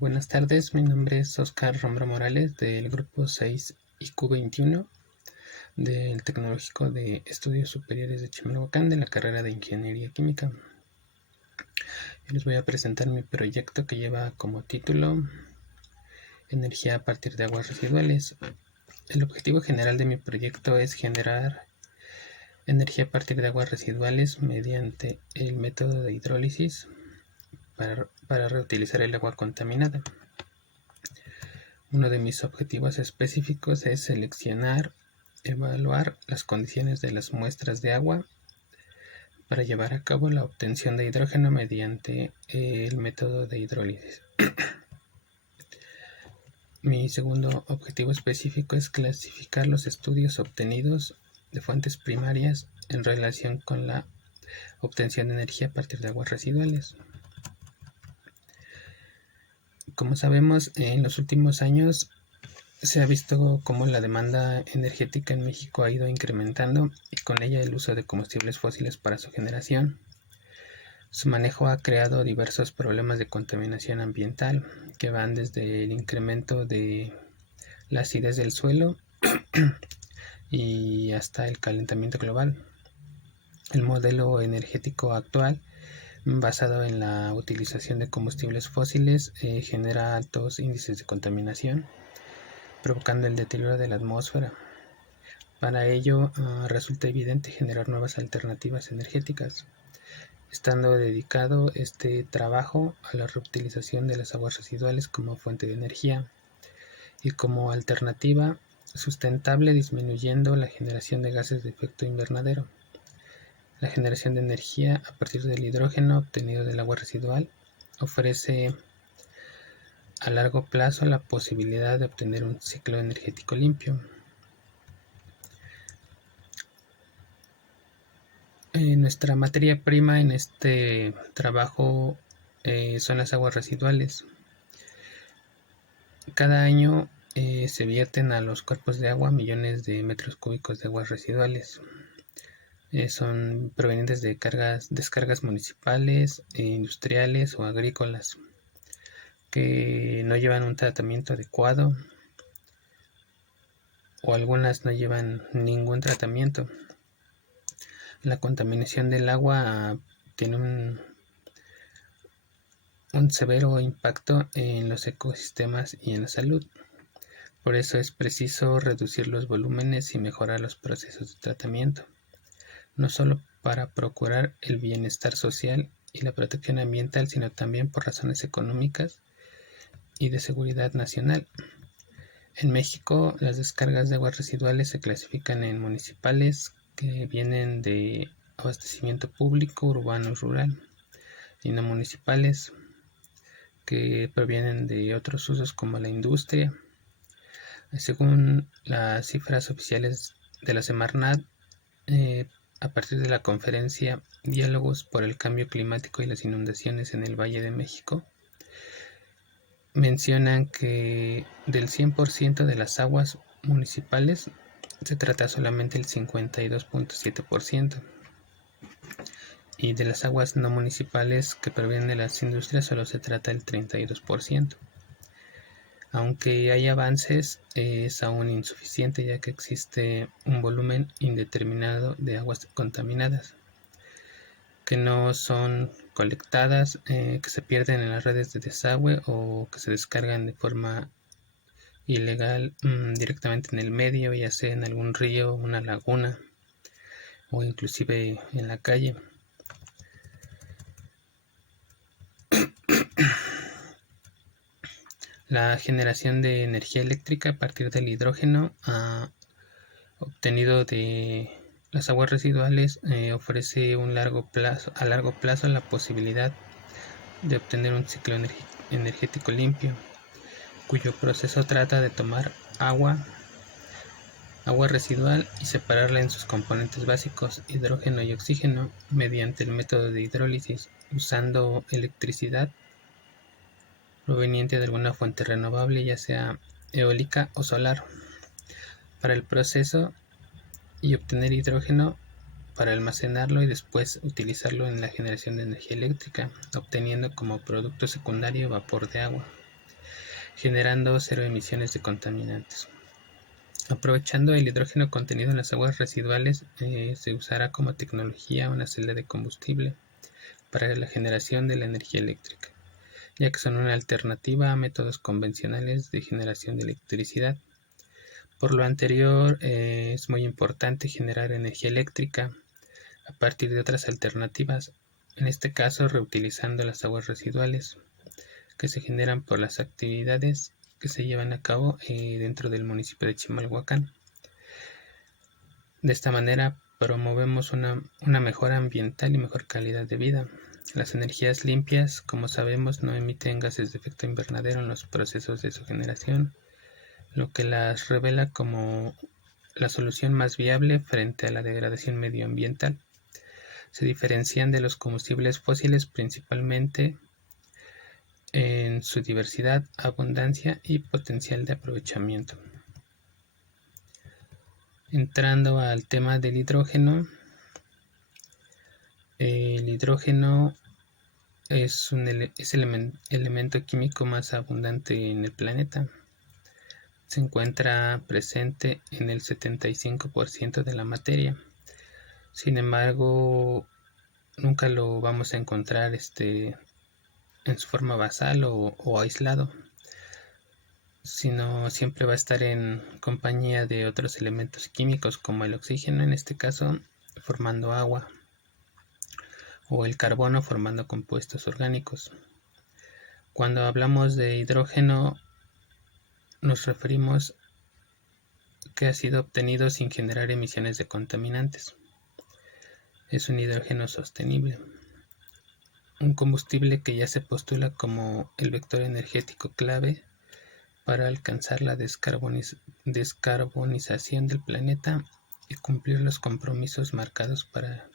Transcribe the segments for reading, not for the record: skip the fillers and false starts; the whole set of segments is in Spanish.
Buenas tardes, mi nombre es Oscar Rombra Morales del grupo 6 IQ21 del Tecnológico de Estudios Superiores de Chimalhuacán de la carrera de Ingeniería Química. Les voy a presentar mi proyecto que lleva como título Energía a partir de aguas residuales. El objetivo general de mi proyecto es generar energía a partir de aguas residuales mediante el método de hidrólisis para reutilizar el agua contaminada. Uno de mis objetivos específicos es seleccionar, evaluar las condiciones de las muestras de agua para llevar a cabo la obtención de hidrógeno mediante el método de hidrólisis. Mi segundo objetivo específico es clasificar los estudios obtenidos de fuentes primarias en relación con la obtención de energía a partir de aguas residuales. Como sabemos, en los últimos años se ha visto cómo la demanda energética en México ha ido incrementando y con ella el uso de combustibles fósiles para su generación. Su manejo ha creado diversos problemas de contaminación ambiental que van desde el incremento de la acidez del suelo y hasta el calentamiento global. El modelo energético actual, basado en la utilización de combustibles fósiles, genera altos índices de contaminación, provocando el deterioro de la atmósfera. Para ello, resulta evidente generar nuevas alternativas energéticas, estando dedicado este trabajo a la reutilización de las aguas residuales como fuente de energía y como alternativa sustentable, disminuyendo la generación de gases de efecto invernadero. La generación de energía a partir del hidrógeno obtenido del agua residual ofrece a largo plazo la posibilidad de obtener un ciclo energético limpio. Nuestra materia prima en este trabajo son las aguas residuales. Cada año se vierten a los cuerpos de agua millones de metros cúbicos de aguas residuales. Son provenientes de descargas municipales, industriales o agrícolas que no llevan un tratamiento adecuado o algunas no llevan ningún tratamiento. La contaminación del agua tiene un severo impacto en los ecosistemas y en la salud. Por eso es preciso reducir los volúmenes y mejorar los procesos de tratamiento, no solo para procurar el bienestar social y la protección ambiental, sino también por razones económicas y de seguridad nacional. En México, las descargas de aguas residuales se clasifican en municipales, que vienen de abastecimiento público, urbano y rural, y no municipales, que provienen de otros usos como la industria. Según las cifras oficiales de la Semarnat, a partir de la conferencia Diálogos por el Cambio Climático y las Inundaciones en el Valle de México, mencionan que del 100% de las aguas municipales se trata solamente el 52.7%, y de las aguas no municipales que provienen de las industrias solo se trata el 32%. Aunque hay avances, es aún insuficiente, ya que existe un volumen indeterminado de aguas contaminadas que no son colectadas, que se pierden en las redes de desagüe o que se descargan de forma ilegal directamente en el medio, ya sea en algún río, una laguna o inclusive en la calle. La generación de energía eléctrica a partir del hidrógeno obtenido de las aguas residuales ofrece a largo plazo la posibilidad de obtener un ciclo energético limpio, cuyo proceso trata de tomar agua residual y separarla en sus componentes básicos, hidrógeno y oxígeno, mediante el método de hidrólisis, usando electricidad proveniente de alguna fuente renovable, ya sea eólica o solar, para el proceso, y obtener hidrógeno para almacenarlo y después utilizarlo en la generación de energía eléctrica, obteniendo como producto secundario vapor de agua. generando cero emisiones de contaminantes. Aprovechando el hidrógeno contenido en las aguas residuales, se usará como tecnología una celda de combustible para la generación de la energía eléctrica, ya que son una alternativa a métodos convencionales de generación de electricidad. Por lo anterior, es muy importante generar energía eléctrica a partir de otras alternativas, en este caso reutilizando las aguas residuales que se generan por las actividades que se llevan a cabo dentro del municipio de Chimalhuacán. De esta manera promovemos una mejora ambiental y mejor calidad de vida. Las energías limpias, como sabemos, no emiten gases de efecto invernadero en los procesos de su generación, lo que las revela como la solución más viable frente a la degradación medioambiental. Se diferencian de los combustibles fósiles principalmente en su diversidad, abundancia y potencial de aprovechamiento. Entrando al tema del hidrógeno, el hidrógeno es el elemento químico más abundante en el planeta. Se encuentra presente en el 75% de la materia. Sin embargo, nunca lo vamos a encontrar en su forma basal o aislado, sino siempre va a estar en compañía de otros elementos químicos como el oxígeno, en este caso formando agua, o el carbono formando compuestos orgánicos. Cuando hablamos de hidrógeno nos referimos que ha sido obtenido sin generar emisiones de contaminantes. Es un hidrógeno sostenible, un combustible que ya se postula como el vector energético clave para alcanzar la descarbonización del planeta y cumplir los compromisos marcados para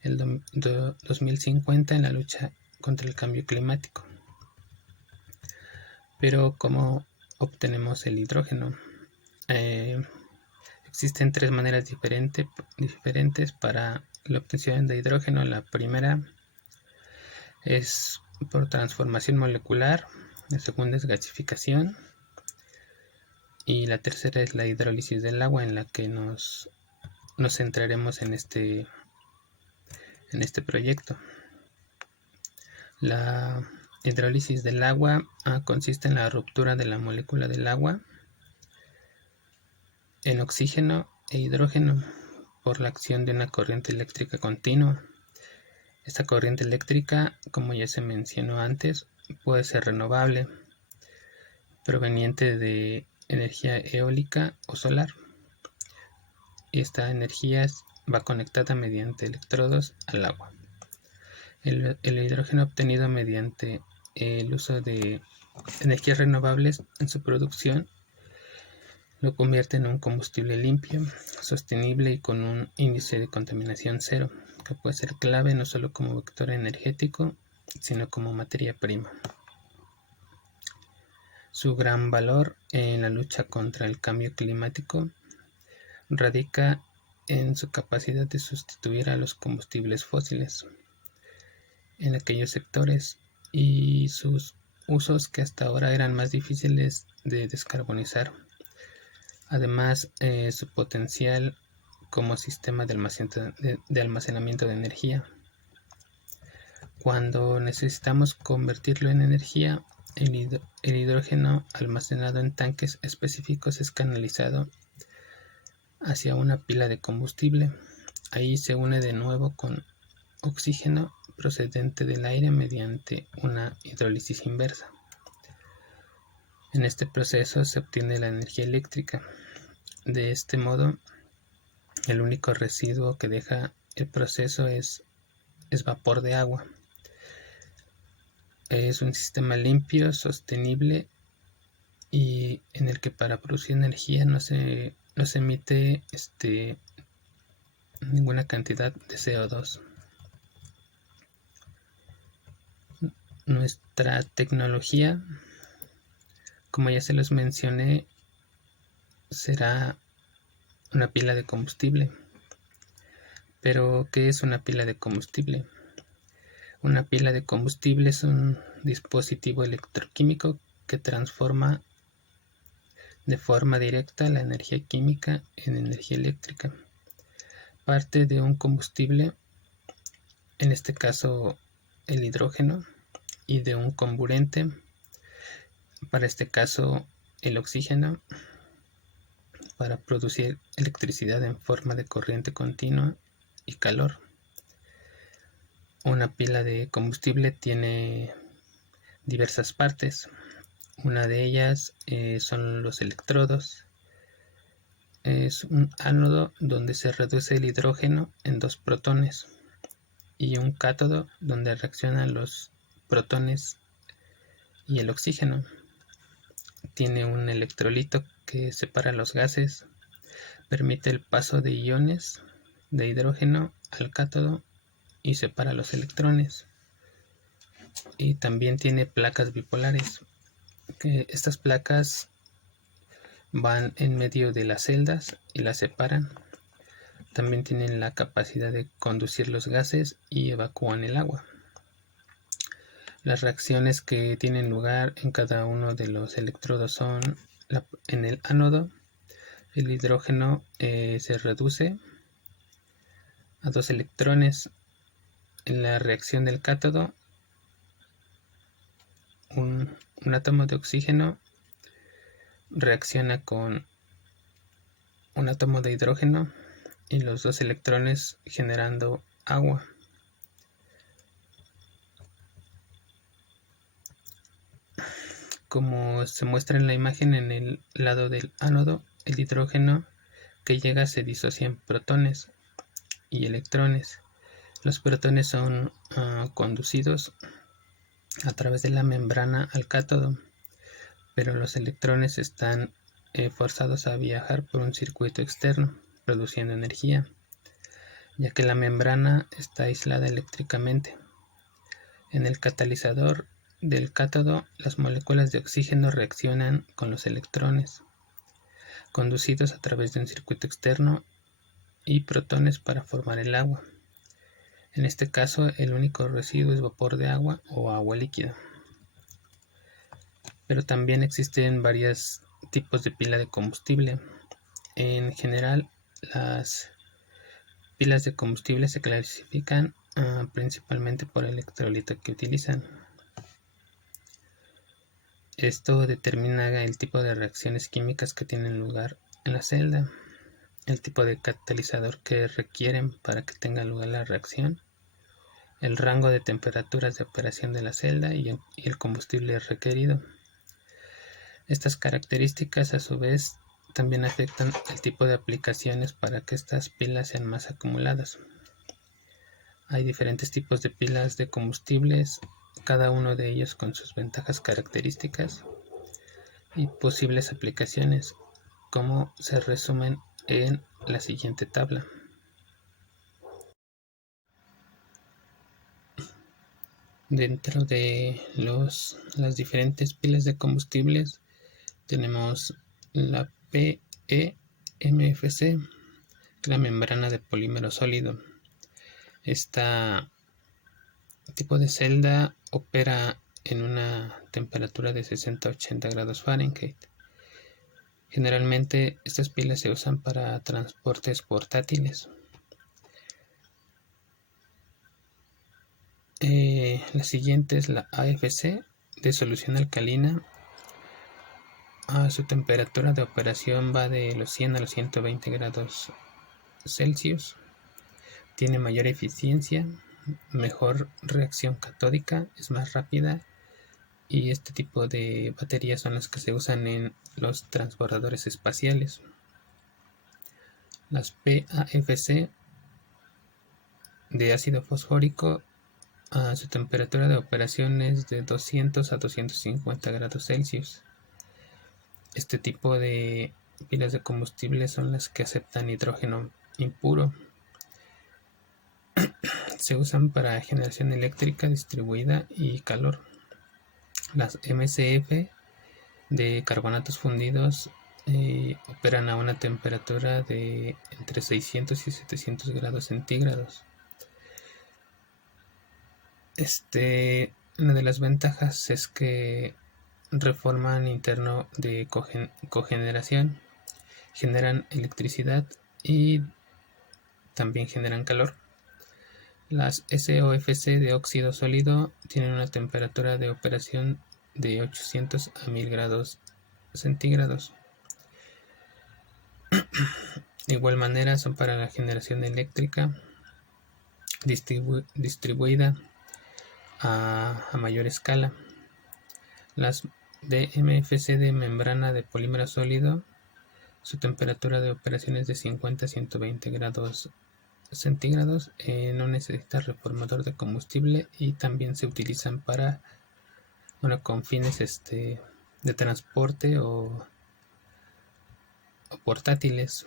el 2050 en la lucha contra el cambio climático. Pero ¿cómo obtenemos el hidrógeno? Existen tres maneras diferentes para la obtención de hidrógeno. La primera es por transformación molecular, la segunda es gasificación y la tercera es la hidrólisis del agua, en la que nos centraremos en este proyecto. La hidrólisis del agua consiste en la ruptura de la molécula del agua en oxígeno e hidrógeno por la acción de una corriente eléctrica continua. Esta corriente eléctrica, como ya se mencionó antes, puede ser renovable, proveniente de energía eólica o solar. Esta energía va conectada mediante electrodos al agua. El hidrógeno obtenido mediante el uso de energías renovables en su producción lo convierte en un combustible limpio, sostenible y con un índice de contaminación cero, que puede ser clave no solo como vector energético, sino como materia prima. Su gran valor en la lucha contra el cambio climático radica en su capacidad de sustituir a los combustibles fósiles en aquellos sectores y sus usos que hasta ahora eran más difíciles de descarbonizar. Además, su potencial como sistema de almacenamiento de energía. Cuando necesitamos convertirlo en energía, el hidrógeno almacenado en tanques específicos es canalizado hacia una pila de combustible. Ahí se une de nuevo con oxígeno procedente del aire mediante una hidrólisis inversa. En este proceso se obtiene la energía eléctrica. De este modo, el único residuo que deja el proceso es vapor de agua. Es un sistema limpio, sostenible y en el que para producir energía no se emite ninguna cantidad de CO2. Nuestra tecnología, como ya se los mencioné, será una pila de combustible. Pero, ¿qué es una pila de combustible? Una pila de combustible es un dispositivo electroquímico que transforma de forma directa la energía química en energía eléctrica. Parte de un combustible, en este caso el hidrógeno, y de un comburente, para este caso el oxígeno, para producir electricidad en forma de corriente continua y calor. Una pila de combustible tiene diversas partes. Una de ellas son los electrodos. Es un ánodo donde se reduce el hidrógeno en 2 protones y un cátodo donde reaccionan los protones y el oxígeno. Tiene un electrolito que separa los gases, permite el paso de iones de hidrógeno al cátodo y separa los electrones. Y también tiene placas bipolares, que estas placas van en medio de las celdas y las separan. También tienen la capacidad de conducir los gases y evacúan el agua. Las reacciones que tienen lugar en cada uno de los electrodos son: en el ánodo, el hidrógeno se reduce a 2 electrones. En la reacción del cátodo, un átomo de oxígeno reacciona con un átomo de hidrógeno y los 2 electrones generando agua. Como se muestra en la imagen, en el lado del ánodo, el hidrógeno que llega se disocia en protones y electrones. Los protones son conducidos a través de la membrana al cátodo, pero los electrones están forzados a viajar por un circuito externo, produciendo energía, ya que la membrana está aislada eléctricamente. En el catalizador del cátodo, las moléculas de oxígeno reaccionan con los electrones, conducidos a través de un circuito externo, y protones para formar el agua. En este caso, el único residuo es vapor de agua o agua líquida. Pero también existen varios tipos de pila de combustible. En general, las pilas de combustible se clasifican principalmente por el electrolito que utilizan. Esto determina el tipo de reacciones químicas que tienen lugar en la celda, el tipo de catalizador que requieren para que tenga lugar la reacción, el rango de temperaturas de operación de la celda y el combustible requerido. Estas características a su vez también afectan el tipo de aplicaciones para que estas pilas sean más acumuladas. Hay diferentes tipos de pilas de combustibles, cada uno de ellos con sus ventajas características y posibles aplicaciones, como se resumen en la siguiente tabla. Dentro de las diferentes pilas de combustibles tenemos la PEMFC, la membrana de polímero sólido. Este tipo de celda opera en una temperatura de 60 a 80 grados Fahrenheit. Generalmente estas pilas se usan para transportes portátiles. La siguiente es la AFC, de solución alcalina. Su temperatura de operación va de los 100 a los 120 grados Celsius. Tiene mayor eficiencia, mejor reacción catódica, es más rápida, y este tipo de baterías son las que se usan en los transbordadores espaciales. Las PAFC de ácido fosfórico, su temperatura de operación es de 200 a 250 grados Celsius. Este tipo de pilas de combustible son las que aceptan hidrógeno impuro. Se usan para generación eléctrica distribuida y calor. Las MCF de carbonatos fundidos operan a una temperatura de entre 600 y 700 grados centígrados. Una de las ventajas es que reforman interno de cogeneración, generan electricidad y también generan calor. Las SOFC de óxido sólido tienen una temperatura de operación de 800 a 1000 grados centígrados. De igual manera son para la generación eléctrica distribuida a mayor escala. Las DMFC de membrana de polímero sólido, su temperatura de operación es de 50 a 120 grados centígrados, no necesita reformador de combustible y también se utilizan para, con fines de transporte o portátiles.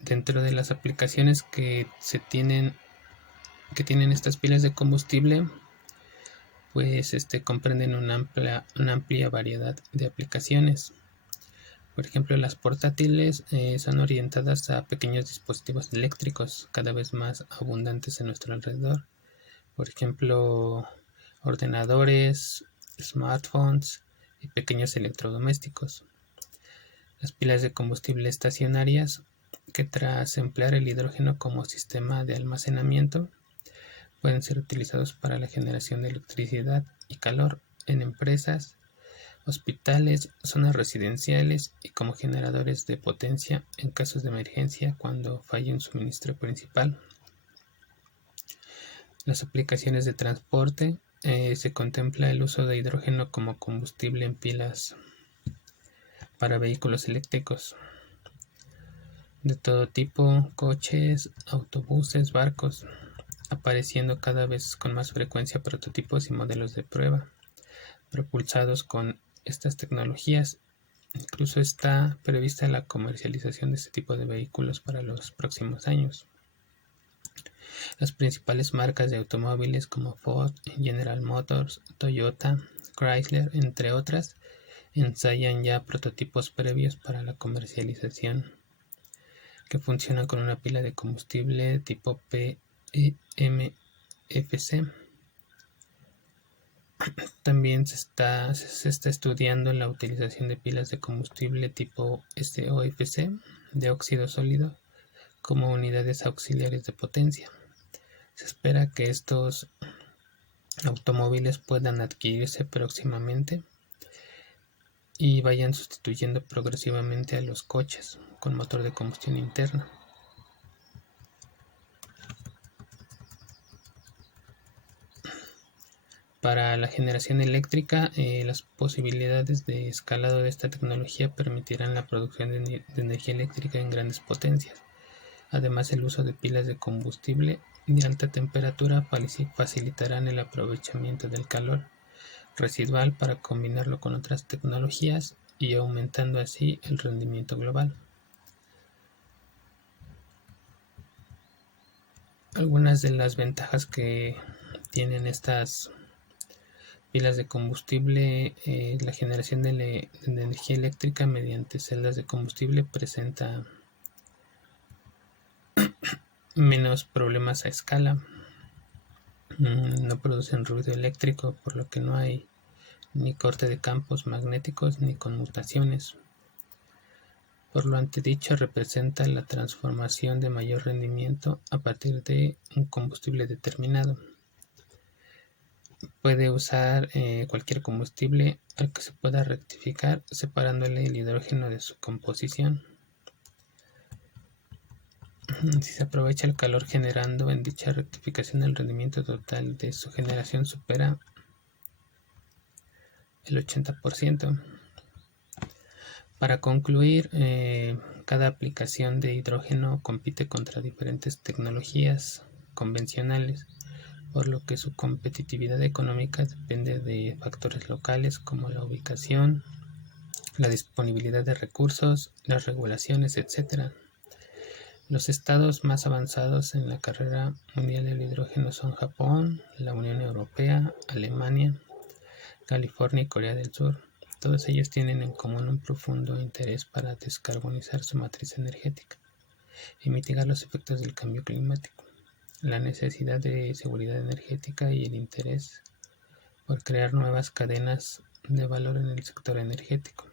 Dentro de las aplicaciones que tienen estas pilas de combustible, pues comprenden una amplia variedad de aplicaciones. Por ejemplo, las portátiles son orientadas a pequeños dispositivos eléctricos cada vez más abundantes en nuestro alrededor. Por ejemplo, ordenadores, smartphones y pequeños electrodomésticos. Las pilas de combustible estacionarias, que tras emplear el hidrógeno como sistema de almacenamiento, pueden ser utilizados para la generación de electricidad y calor en empresas, hospitales, zonas residenciales y como generadores de potencia en casos de emergencia cuando falle un suministro principal. Las aplicaciones de transporte, se contempla el uso de hidrógeno como combustible en pilas para vehículos eléctricos de todo tipo, coches, autobuses, barcos, apareciendo cada vez con más frecuencia prototipos y modelos de prueba propulsados con estas tecnologías. Incluso está prevista la comercialización de este tipo de vehículos para los próximos años. Las principales marcas de automóviles como Ford, General Motors, Toyota, Chrysler, entre otras, ensayan ya prototipos previos para la comercialización que funcionan con una pila de combustible tipo PEMFC. También se está estudiando la utilización de pilas de combustible tipo SOFC de óxido sólido como unidades auxiliares de potencia. Se espera que estos automóviles puedan adquirirse próximamente y vayan sustituyendo progresivamente a los coches con motor de combustión interna. Para la generación eléctrica, las posibilidades de escalado de esta tecnología permitirán la producción de energía eléctrica en grandes potencias. Además, el uso de pilas de combustible de alta temperatura facilitarán el aprovechamiento del calor residual para combinarlo con otras tecnologías y aumentando así el rendimiento global. Algunas de las ventajas que tienen estas pilas de combustible, la generación de energía eléctrica mediante celdas de combustible presenta menos problemas a escala, no producen ruido eléctrico, por lo que no hay ni corte de campos magnéticos ni conmutaciones. Por lo antedicho, representa la transformación de mayor rendimiento a partir de un combustible determinado. Puede usar cualquier combustible al que se pueda rectificar separándole el hidrógeno de su composición. Si se aprovecha el calor generando en dicha rectificación, el rendimiento total de su generación supera el 80%. Para concluir, cada aplicación de hidrógeno compite contra diferentes tecnologías convencionales, por lo que su competitividad económica depende de factores locales como la ubicación, la disponibilidad de recursos, las regulaciones, etc. Los estados más avanzados en la carrera mundial del hidrógeno son Japón, la Unión Europea, Alemania, California y Corea del Sur. Todos ellos tienen en común un profundo interés para descarbonizar su matriz energética y mitigar los efectos del cambio climático. la necesidad de seguridad energética y el interés por crear nuevas cadenas de valor en el sector energético.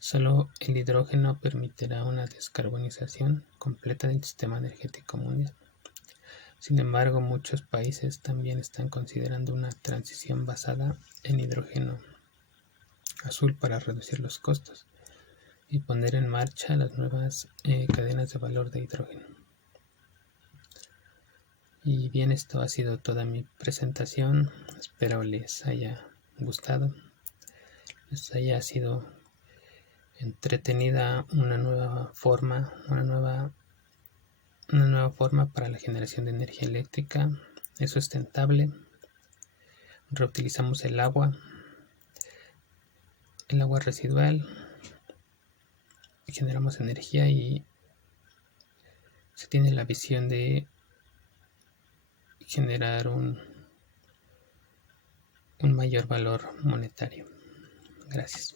Solo el hidrógeno permitirá una descarbonización completa del sistema energético mundial. Sin embargo, muchos países también están considerando una transición basada en hidrógeno azul para reducir los costos y poner en marcha las nuevas cadenas de valor de hidrógeno. Y bien, esto ha sido toda mi presentación. Espero les haya gustado, les haya sido entretenida una nueva forma para la generación de energía eléctrica. Es sustentable. Reutilizamos el agua residual, generamos energía y se tiene la visión de generar un mayor valor monetario. Gracias.